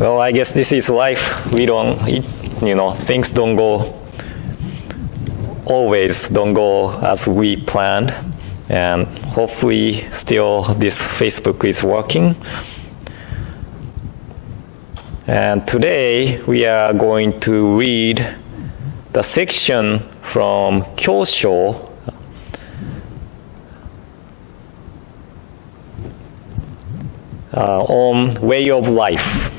Well, I guess this is life. We don't, things don't go, always don't go as we planned. And hopefully still this Facebook is working. And today we are going to read the section from Kyosho on way of life.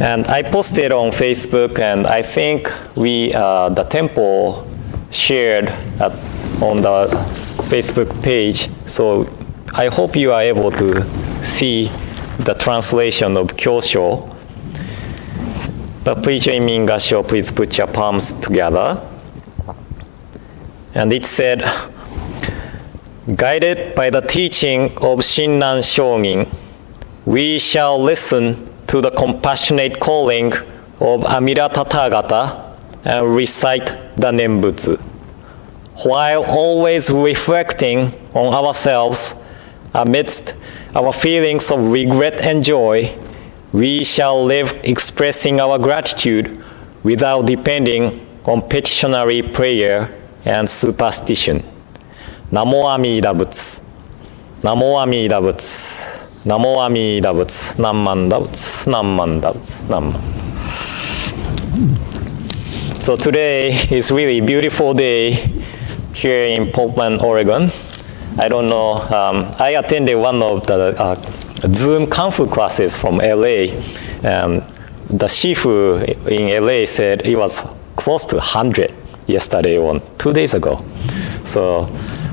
And I posted on Facebook, and I think the temple shared on the Facebook page. So I hope you are able to see the translation of Kyosho. But please join me in Gassho. Please put your palms together. And it said, guided by the teaching of Shinran Shogin, we shall listen to the compassionate calling of Amida Tathagata and recite the Nembutsu, while always reflecting on ourselves amidst our feelings of regret and joy. We shall live expressing our gratitude without depending on petitionary prayer and superstition. Namo Amida Butsu. Namo Amida Butsu. Namo Amida Butsu. Nammanda Butsu. Nammanda Butsu. Nammanda. So today is really a beautiful day here in Portland, Oregon. I don't know, I attended one of the Zoom Kung Fu classes from LA, and the Shifu in LA said it was close to 100 yesterday or 2 days ago. So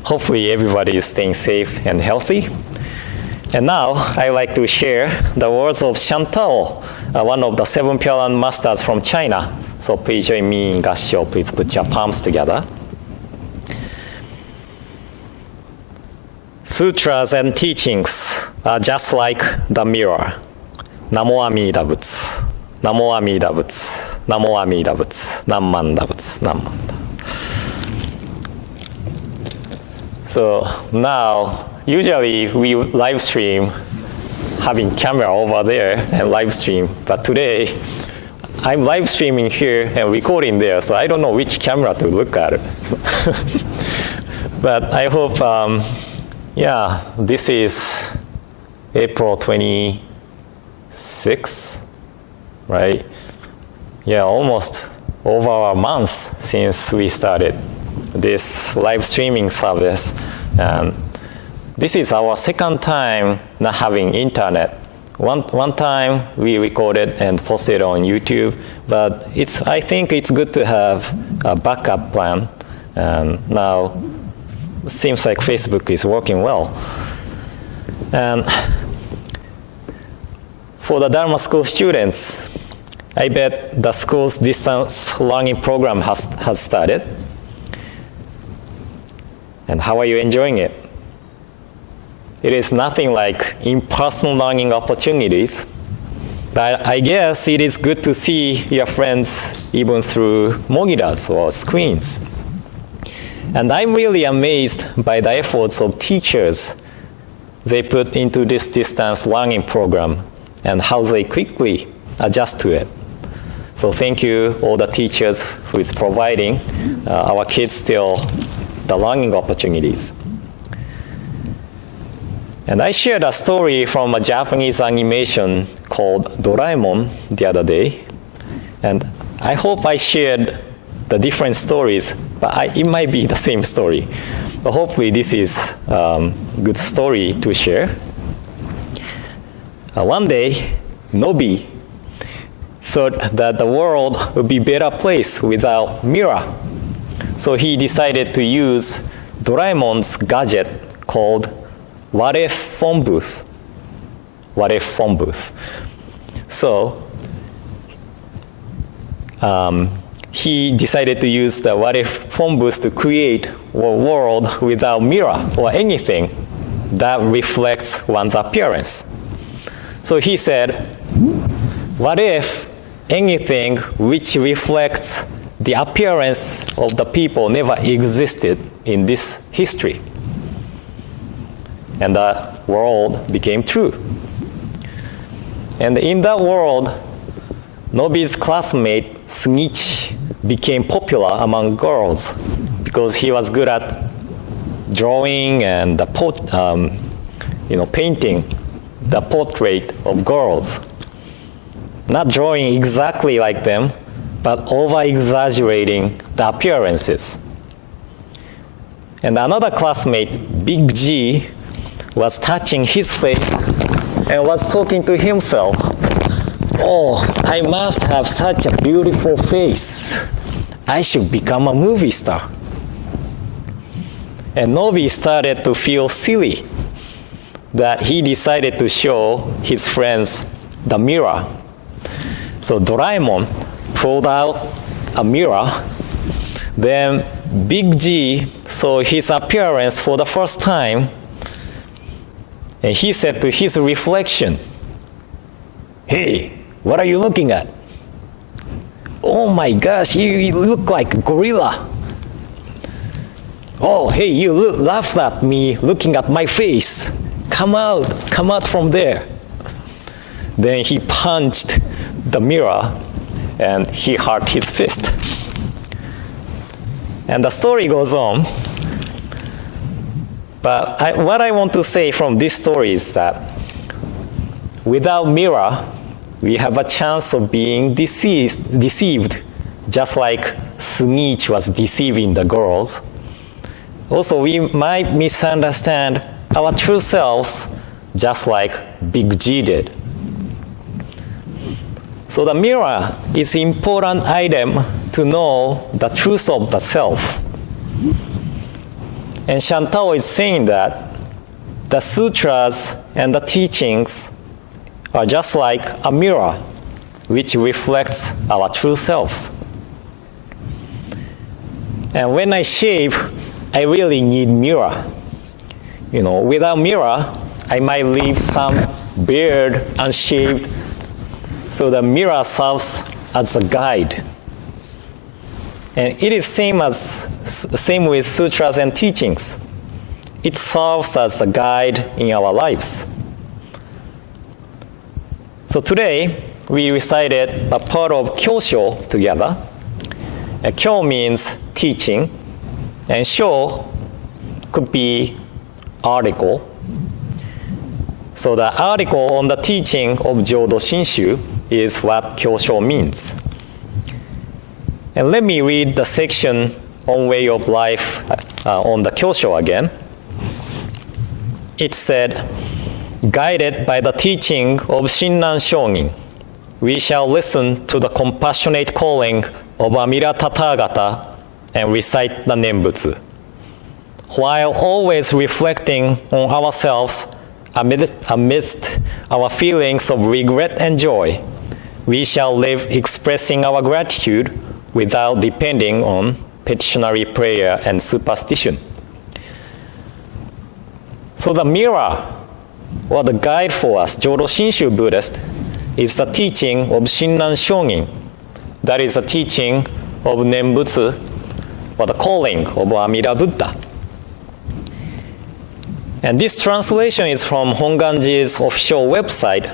hopefully everybody is staying safe and healthy. And now I like to share the words of Shantao, one of the 7 Pure masters from China. So please join me in Gassho. Please put your palms together. Sutras and teachings are just like the mirror. Namo Amida Butsu. Namo Amida Butsu. Namo Amida Butsu. Nammanda Butsu. Nammanda. So now, usually we live stream having camera over there and live stream, but today I'm live streaming here and recording there, so I don't know which camera to look at. But I hope, this is April 26th, right? Yeah, almost over a month since we started this live streaming service. And this is our second time not having internet. One time we recorded and posted on YouTube, but I think it's good to have a backup plan. And now it seems like Facebook is working well. And for the Dharma school students, I bet the school's distance learning program has started. And how are you enjoying it? It is nothing like in-person learning opportunities, but I guess it is good to see your friends even through mogiras or screens. And I'm really amazed by the efforts of teachers they put into this distance learning program and how they quickly adjust to it. So thank you, all the teachers who is providing our kids still the learning opportunities. And I shared a story from a Japanese animation called Doraemon the other day. And I hope I shared the different stories, but it might be the same story. But hopefully this is a good story to share. One day, Nobi thought that the world would be a better place without mirror. So he decided to use Doraemon's gadget called What If phone booth. What if phone booth. So he decided to use the What If phone booth to create a world without mirror or anything that reflects one's appearance. So he said, what if anything which reflects the appearance of the people never existed in this history? And the world became true. And in that world, Nobi's classmate, Sugichi, became popular among girls because he was good at drawing and painting the portrait of girls. Not drawing exactly like them, but over-exaggerating the appearances. And another classmate, Big G, was touching his face and was talking to himself. Oh, I must have such a beautiful face. I should become a movie star. And Nobi started to feel silly that he decided to show his friends the mirror. So Doraemon pulled out a mirror. Then Big G saw his appearance for the first time. And he said to his reflection, "Hey, what are you looking at? Oh my gosh, you look like a gorilla. Oh, hey, you laughed at me looking at my face. Come out from there." Then he punched the mirror and he hurt his fist. And the story goes on. But what I want to say from this story is that without mirror, we have a chance of being deceived, just like Sugichi was deceiving the girls. Also, we might misunderstand our true selves, just like Big G did. So the mirror is an important item to know the truth of the self. And Shantao is saying that the sutras and the teachings are just like a mirror which reflects our true selves. And when I shave, I really need mirror. Without mirror, I might leave some beard unshaved, so the mirror serves as a guide. And it is same with sutras and teachings. It serves as a guide in our lives. So today, we recited a part of Kyosho together. Kyo means teaching, and sho could be article. So the article on the teaching of Jodo Shinshu is what Kyosho means. And let me read the section on way of life on the Kyosho again. It said, "Guided by the teaching of Shinran Shogin, we shall listen to the compassionate calling of Amida Tathagata and recite the Nembutsu, while always reflecting on ourselves amidst our feelings of regret and joy. We shall live expressing our gratitude without depending on petitionary prayer and superstition." So the mirror, or the guide for us, Jodo Shinshu Buddhist, is the teaching of Shinran Shogin. That is the teaching of Nembutsu, or the calling of Amida Buddha. And this translation is from Hongwanji's official website,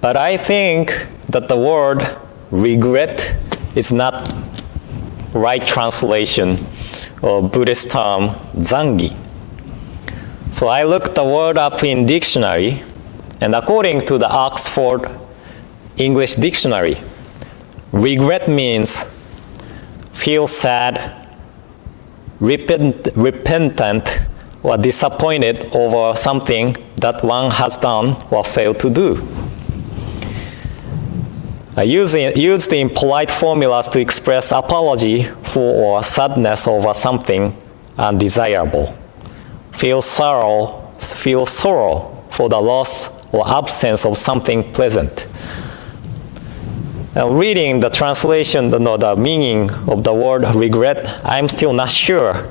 but I think that the word regret is not right translation of Buddhist term Zanghi. So I looked the word up in dictionary, and according to the Oxford English Dictionary, regret means feel sad, repentant, or disappointed over something that one has done or failed to do. Used in polite formulas to express apology for or sadness over something undesirable. Feel sorrow for the loss or absence of something pleasant. Now, reading the translation, the meaning of the word regret, I'm still not sure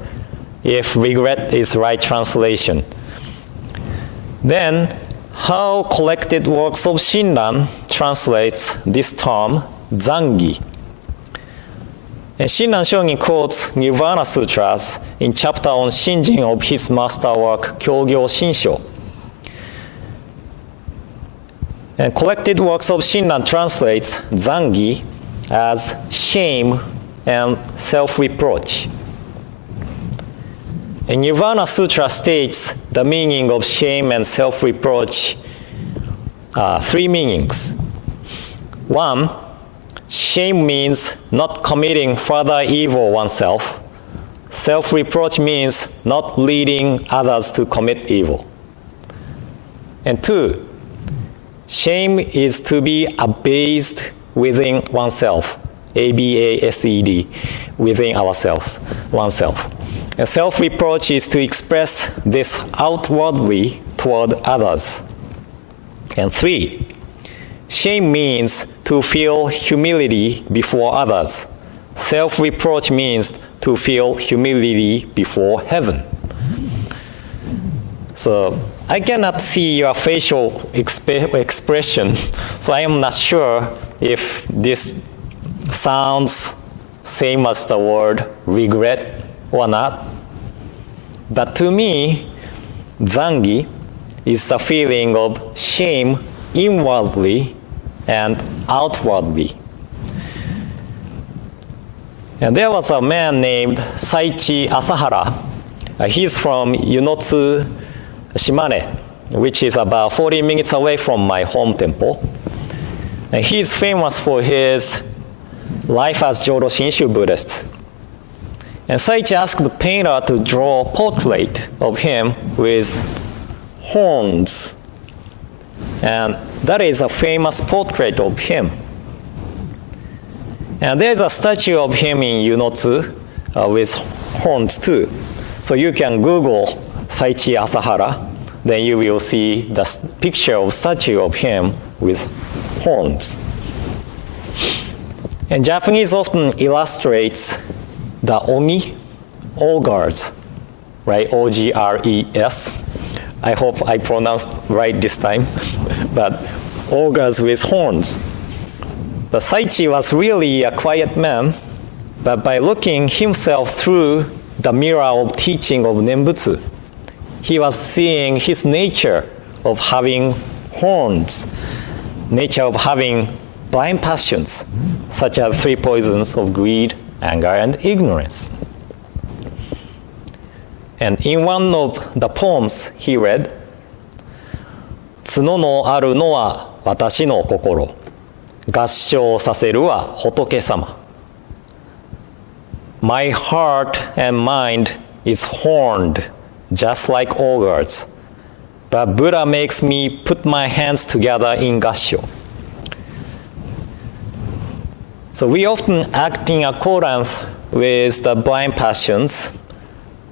if regret is right translation. Then, how collected works of Shinran translates this term, Zanghi. And Shinran Shogin quotes Nirvana Sutras in chapter on Shinjin of his masterwork, Kyogyo Shinsho. And collected works of Shinran translates Zanghi as shame and self-reproach. And Nirvana Sutra states the meaning of shame and self-reproach, three meanings. One, shame means not committing further evil oneself. Self-reproach means not leading others to commit evil. And two, shame is to be abased within oneself, A-B-A-S-E-D, within oneself. And self-reproach is to express this outwardly toward others. And three, shame means to feel humility before others. Self-reproach means to feel humility before heaven. So I cannot see your facial expression, so I am not sure if this sounds same as the word regret or not. But to me, Zanghi is the feeling of shame inwardly and outwardly. And there was a man named Saichi Asahara. He's from Yunotsu, Shimane, which is about 40 minutes away from my home temple. And he's famous for his life as Jodo Shinshu Buddhist. And Saichi asked the painter to draw a portrait of him with horns. And that is a famous portrait of him. And there's a statue of him in Yunotsu with horns too. So you can Google Saichi Asahara, then you will see the picture of statue of him with horns. And Japanese often illustrates the oni, ogres, right? O-G-R-E-S. I hope I pronounced right this time, but ogres with horns. But Saichi was really a quiet man, but by looking himself through the mirror of teaching of Nembutsu, he was seeing his nature of having horns, nature of having blind passions, such as three poisons of greed, anger, and ignorance. And in one of the poems he read, 角のあるのは私の心、合唱させるは仏様。My heart and mind is horned, just like ogres, but Buddha makes me put my hands together in gassho. So we often act in accordance with the blind passions,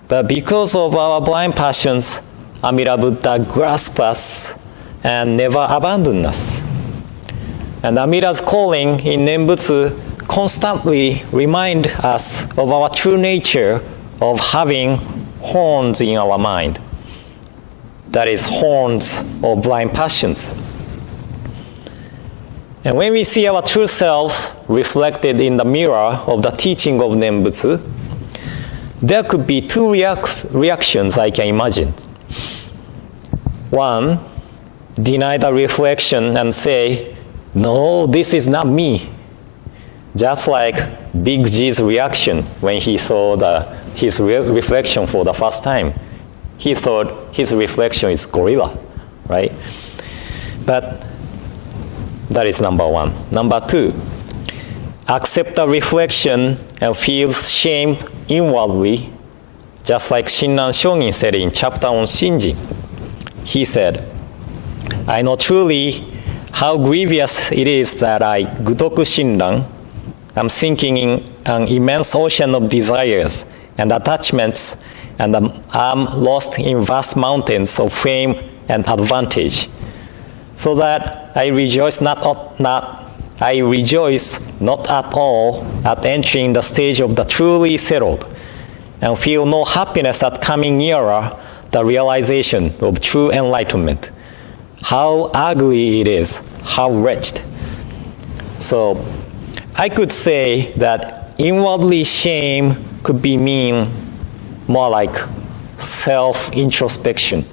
but because of our blind passions, Amida Buddha grasps us and never abandons us. And Amida's calling in Nembutsu constantly remind us of our true nature of having horns in our mind. That is, horns of blind passions. And when we see our true selves reflected in the mirror of the teaching of Nembutsu, there could be two reactions I can imagine. One, deny the reflection and say, no, this is not me. Just like Big G's reaction when he saw his reflection for the first time. He thought his reflection is gorilla, right? But that is number one. Number two, accept the reflection and feel shame inwardly, just like Shinran Shogin said in chapter on Shinji. He said, I know truly how grievous it is that I, Gutoku Shinran, am sinking in an immense ocean of desires and attachments, and I'm lost in vast mountains of fame and advantage, so that I rejoice not at all at entering the stage of the truly settled, and feel no happiness at coming nearer the realization of true enlightenment. How ugly it is, how wretched. So I could say that inwardly shame could be mean more like self-introspection.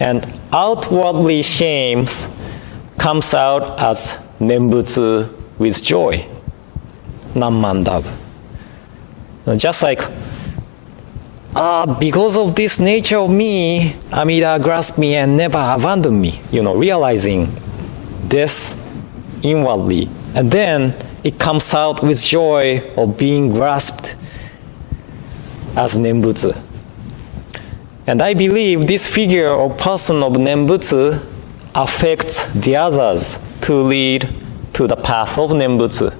And outwardly shames comes out as Nembutsu with joy. Nammandabu. Just like, because of this nature of me, Amida grasped me and never abandoned me. Realizing this inwardly. And then it comes out with joy of being grasped as Nembutsu. And I believe this figure or person of Nembutsu affects the others to lead to the path of Nembutsu.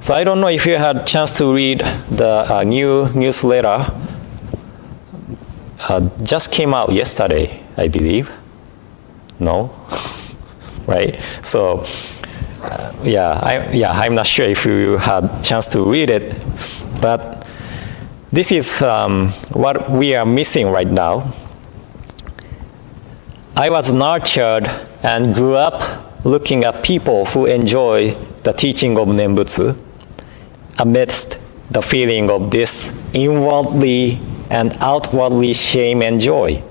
So I don't know if you had a chance to read the new newsletter. Just came out yesterday, I believe. No? Right? So, I'm not sure if you had a chance to read it, but this is what we are missing right now. I was nurtured and grew up looking at people who enjoy the teaching of Nembutsu amidst the feeling of this inwardly and outwardly shame and joy.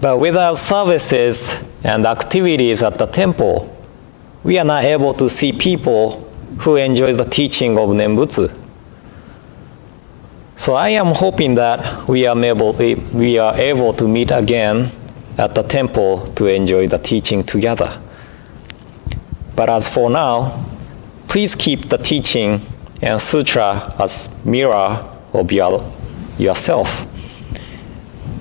But without services and activities at the temple, we are not able to see people who enjoy the teaching of Nembutsu. So I am hoping that we are able to meet again at the temple to enjoy the teaching together. But as for now, please keep the teaching and sutra as mirror of yourself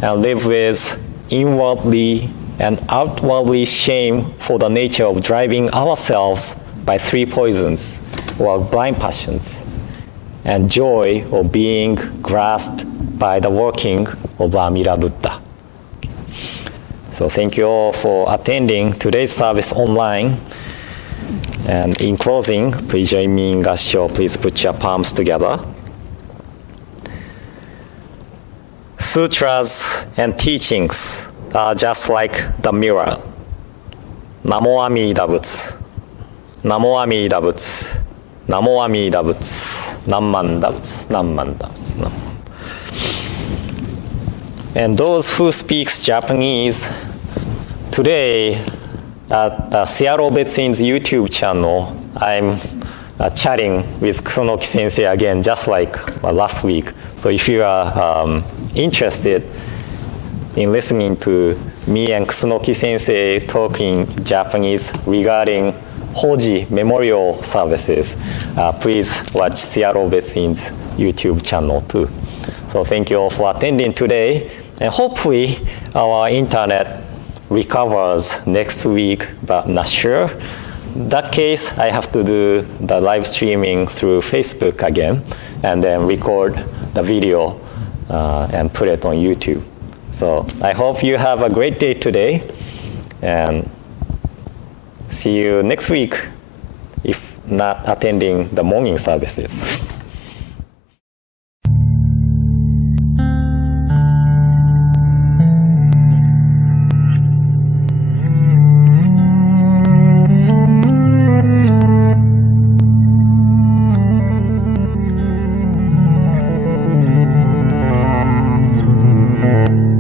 and live with inwardly and outwardly shame for the nature of driving ourselves by three poisons or blind passions, and joy of being grasped by the working of Amida Buddha. So thank you all for attending today's service online. And in closing, please join me in Gassho. Please put your palms together. Sutras and teachings are just like the mirror. Namo Amida Butsu. Namo Amida Butsu. Namo Amida Butsu. Nammanda Butsu. Nammanda Butsu. And those who speak Japanese today at Seattle Betsin's YouTube channel, I'm chatting with Kusunoki Sensei again, just like last week. So if you are interested in listening to me and Kusunoki Sensei talking Japanese regarding Hoji memorial services, please watch Seattle Betsin's YouTube channel too. So thank you all for attending today, and hopefully our internet recovers next week, but not sure. In that case, I have to do the live streaming through Facebook again, and then record the video and put it on YouTube. So I hope you have a great day today, and see you next week if not attending the morning services. Thank you.